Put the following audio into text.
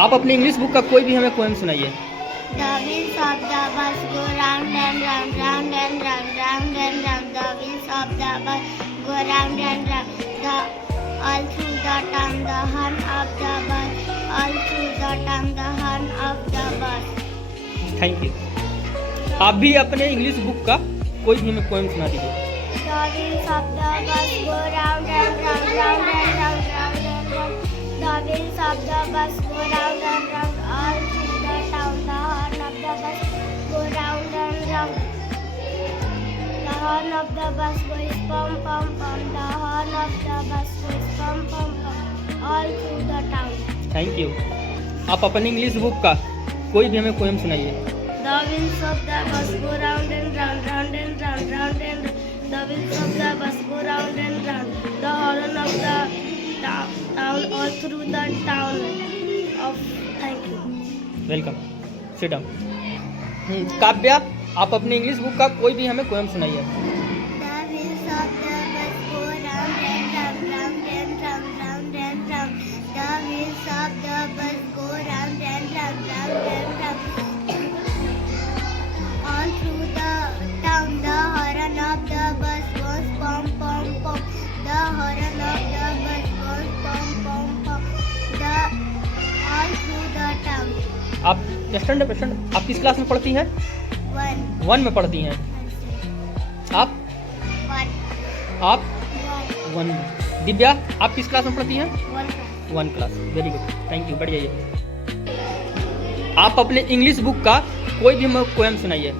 आप अपनी English book का कोई भी हमें पोएम सुनाइए। The wheels of the bus go round and round, round and round, round and round. The wheels of the bus go round and round. All through the town, the horn of the bus. All through the town, the horn of the bus. Thank you. आप भी अपने English book का कोई भी हमें poem सुना दीजिए। The wheels of the bus go round and round, round and round, round and round. The wheels of the bus go round and round. All through the town, the horn of the bus go round and round. The horn of the bus goes pum pum pum. The horn of the bus goes pum pum pum. All through the town. Thank you. आप अपनी English book का कोई भी हमें poem सुनाइए। The wheels of the bus go round and round, round and round, round and round. The wheels of the bus go round and round. The horn of the town all through the town of. Thank you. Welcome, sit down. Kavya, आप अपनी English book का कोई भी हमें poem सुनाइए। The wheels of the bus go round and round, round and round, round and round. The wheels of the bus go round and round, round and round. All through the town, the horn of the bus goes pom pom pom. The horn of the bus goes pom pom pom. All through the town. आप stand आप किस class में पढ़ती हैं? One. 1 में पढ़ती हैं। आप One. 1 में। दिव्या, आप किस क्लास में पढ़ती हैं? One. 1 class. Very good, thank you. बढ़ जाइए। आप अपने इंग्लिश बुक का कोई भी हमें पोएम सुनाइए।